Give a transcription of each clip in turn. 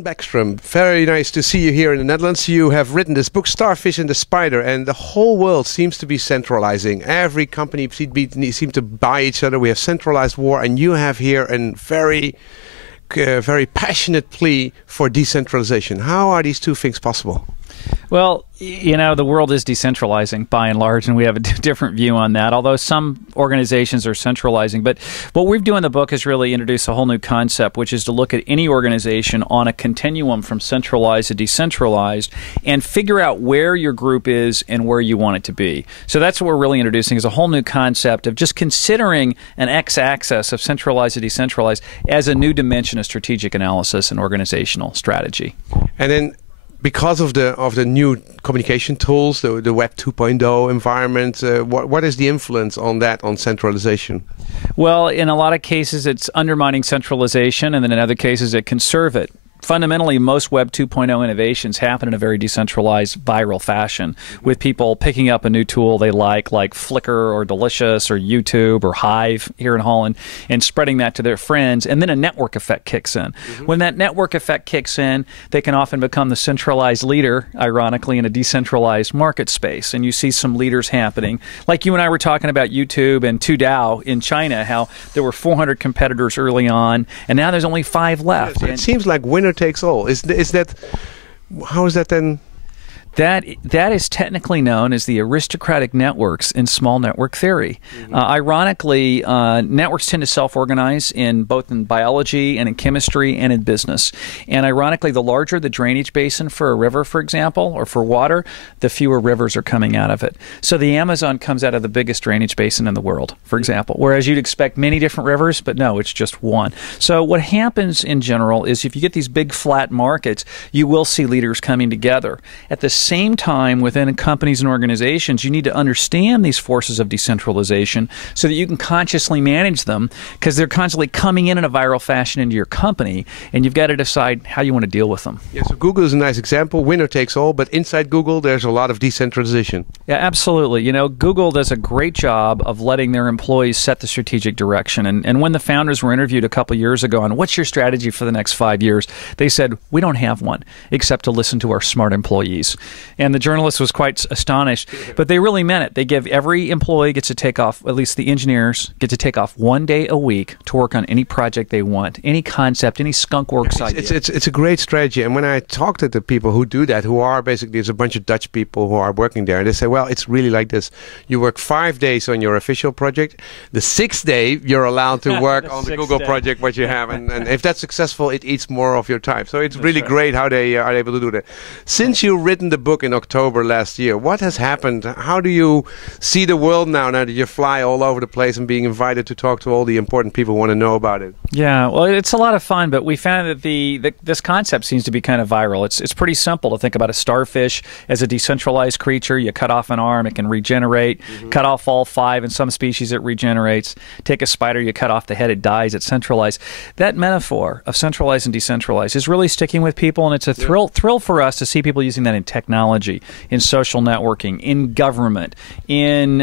Backstrom, very nice to see you here in the Netherlands. You have written this book, Starfish and the Spider, and the whole world seems to be centralizing. Every company seem to buy each other. We have centralized war, and you have here a very passionate plea for decentralization. How are these two things possible? Well, you know, the world is decentralizing by and large, and we have a different view on that, although some organizations are centralizing. But what we've done in the book is really introduce a whole new concept, which is to look at any organization on a continuum from centralized to decentralized and figure out where your group is and where you want it to be. So that's what we're really introducing, is a whole new concept of just considering an x-axis of centralized to decentralized as a new dimension of strategic analysis and organizational strategy. And then, because of the new communication tools, the Web 2.0 environment, what is the influence on that, on centralization? Well, in a lot of cases, it's undermining centralization, and then in other cases, it can serve it. Fundamentally, most Web 2.0 innovations happen in a very decentralized, viral fashion, with people picking up a new tool they like Flickr or Delicious or YouTube or Hive here in Holland, and spreading that to their friends, and then a network effect kicks in. When that network effect kicks in, they can often become the centralized leader, ironically, in a decentralized market space, and you see some leaders happening. Like you and I were talking about YouTube and Tudao in China, how there were 400 competitors early on, and now there's only 5 left. Yes, it seems like winner takes all. Is that, how is that then? That is technically known as the aristocratic networks in small network theory. Ironically, networks tend to self-organize both in biology and in chemistry and in business. And ironically, the larger the drainage basin for a river, for example, or for water, the fewer rivers are coming out of it. So the Amazon comes out of the biggest drainage basin in the world, for example, whereas you'd expect many different rivers, but no, it's just one. So what happens in general is if you get these big flat markets, you will see leaders coming together. At the same time, within companies and organizations, you need to understand these forces of decentralization so that you can consciously manage them, because they're constantly coming in a viral fashion into your company, and you've got to decide how you want to deal with them. Yeah, so Google is a nice example, winner takes all, but inside Google there's a lot of decentralization. Yeah, absolutely. You know, Google does a great job of letting their employees set the strategic direction. And when the founders were interviewed a couple years ago on what's your strategy for the next 5 years, they said, we don't have one except to listen to our smart employees. And the journalist was quite astonished, but they really meant it. They give every employee gets to take off, at least the engineers get to take off 1 day a week to work on any project they want, any concept, any skunkworks idea. It's a great strategy. And when I talk to the people who do that, who are basically, it's a bunch of Dutch people who are working there, and they say, well, it's really like this. You work 5 days on your official project. The 6th day, you're allowed to work on the Google project, what you have. And if that's successful, it eats more of your time. So it's really great how they are able to do that. Since you've written the book in October last year, what has happened? How do you see the world now that you fly all over the place and being invited to talk to all the important people who want to know about it? Yeah, well, it's a lot of fun, but we found that this concept seems to be kind of viral. It's pretty simple to think about a starfish as a decentralized creature. You cut off an arm, it can regenerate. Cut off all 5, in some species it regenerates. Take a spider, you cut off the head, it dies, it's centralized. That metaphor of centralized and decentralized is really sticking with people, and it's a thrill for us to see people using that in technology, in social networking, in government, in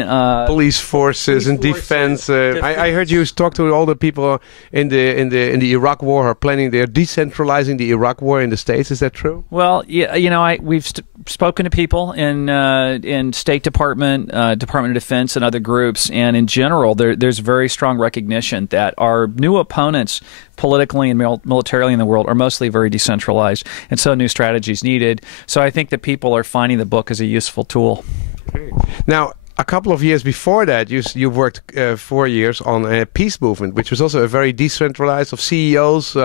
police forces, in defense. I heard you talk to all the people in the Iraq War who are planning. They're decentralizing the Iraq War in the States. Is that true? Well, yeah, you know, we've spoken to people in State Department, Department of Defense, and other groups, and in general, there's very strong recognition that our new opponents, politically and militarily in the world, are mostly very decentralized, and so new strategies needed. So I think that people are finding the book as a useful tool. Okay. Now, a couple of years before that, you worked 4 years on a peace movement, which was also a very decentralized, of CEOs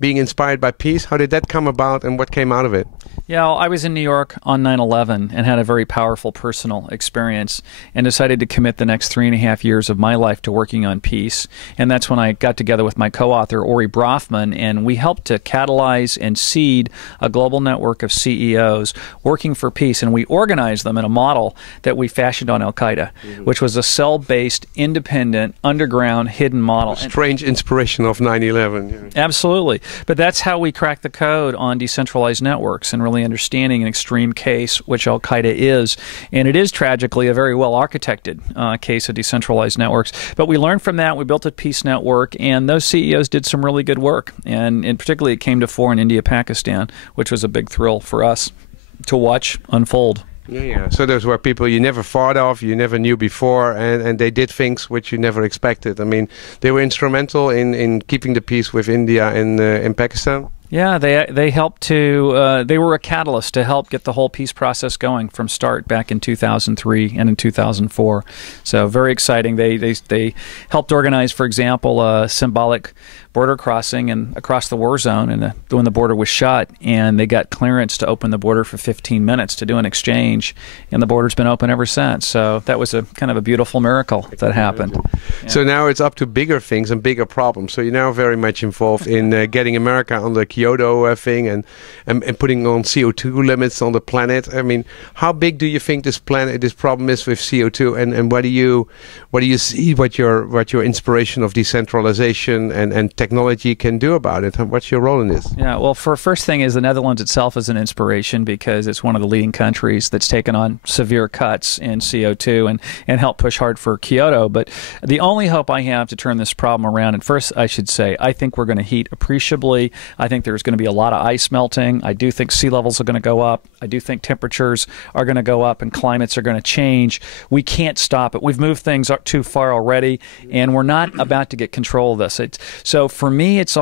being inspired by peace. How did that come about, and what came out of it? Yeah, well, I was in New York on 9/11 and had a very powerful personal experience, and decided to commit the next 3.5 years of my life to working on peace. And that's when I got together with my co-author, Ori Brafman, and we helped to catalyze and seed a global network of CEOs working for peace. And we organized them in a model that we fashioned on Al-Qaeda, which was a cell-based, independent, underground, hidden model. A strange inspiration of 9/11. Yeah. Absolutely. But that's how we crack the code on decentralized networks and really understanding an extreme case, which Al-Qaeda is. And it is tragically a very well architected case of decentralized networks. But we learned from that. We built a peace network, and those CEOs did some really good work. And particularly it came to fore in India, Pakistan, which was a big thrill for us to watch unfold. Yeah. So those were people you never thought of, you never knew before, and they did things which you never expected. I mean, they were instrumental in keeping the peace with India and in Pakistan. Yeah, they helped to, they were a catalyst to help get the whole peace process going from start back in 2003 and in 2004. So very exciting. They helped organize, for example, a symbolic border crossing and across the war zone, and when the border was shut, and they got clearance to open the border for 15 minutes to do an exchange, and the border's been open ever since. So that was a kind of a beautiful miracle that happened. Yeah. So now it's up to bigger things and bigger problems. So you're now very much involved in getting America on the Kyoto thing and putting on CO2 limits on the planet. I mean, how big do you think this problem is with CO2, and what do you see what your inspiration of decentralization and technology can do about it? What's your role in this? Yeah, well, first thing is the Netherlands itself is an inspiration because it's one of the leading countries that's taken on severe cuts in CO2 and helped push hard for Kyoto. But the only hope I have to turn this problem around, and first I should say, I think we're going to heat appreciably. I think there's going to be a lot of ice melting. I do think sea levels are going to go up. I do think temperatures are going to go up and climates are going to change. We can't stop it. We've moved things too far already, and we're not about to get control of this. So for me, it's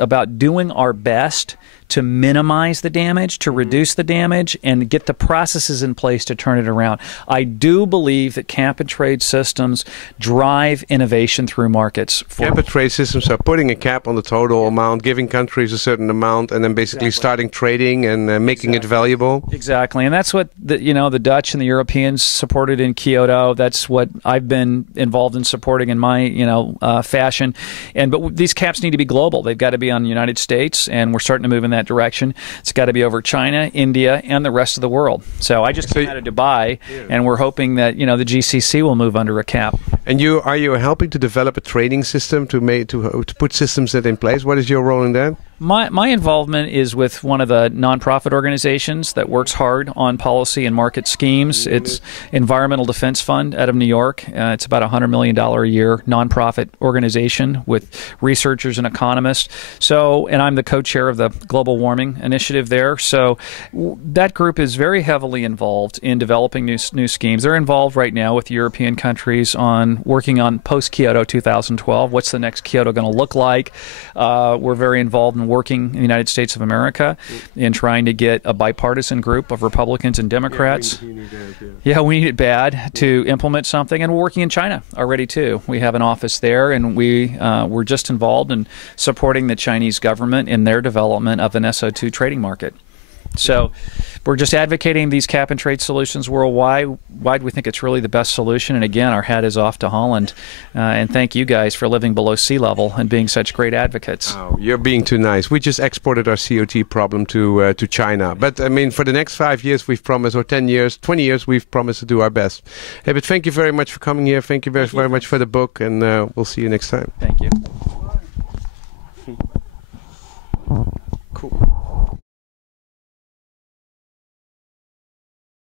about doing our best to minimize the damage, to reduce the damage, and get the processes in place to turn it around. I do believe that cap-and-trade systems drive innovation through markets. Cap-and-trade systems are putting a cap on the total amount, giving countries a certain amount, and then basically starting trading and making it valuable. Exactly, and that's what the Dutch and the Europeans supported in Kyoto. That's what I've been involved in supporting in my fashion. But these caps need to be global. They've got to be on the United States, and we're starting to move in that direction. It's got to be over China, India, and the rest of the world. So I just came out of Dubai, and we're hoping that the GCC will move under a cap. And are you helping to develop a trading system to put systems in place? What is your role in that? My involvement is with one of the nonprofit organizations that works hard on policy and market schemes. It's Environmental Defense Fund out of New York. It's about $100 million a year nonprofit organization with researchers and economists. And I'm the co-chair of the Global Warming Initiative there. So that group is very heavily involved in developing new schemes. They're involved right now with European countries on working on post-Kyoto 2012. What's the next Kyoto going to look like? We're very involved in working in the United States of America in trying to get a bipartisan group of Republicans and Democrats. We need it bad to implement something, and we're working in China already too. We have an office there, and we're just involved in supporting the Chinese government in their development of an SO2 trading market. So we're just advocating these cap-and-trade solutions worldwide. We think it's really the best solution. And again, our hat is off to Holland. And thank you guys for living below sea level and being such great advocates. Oh, you're being too nice. We just exported our CO2 problem to China. But I mean, for the next 5 years, we've promised, or 10 years, 20 years, we've promised to do our best. Hey, but thank you very much for coming here. Thank you very much for the book. And we'll see you next time. Thank you. Cool.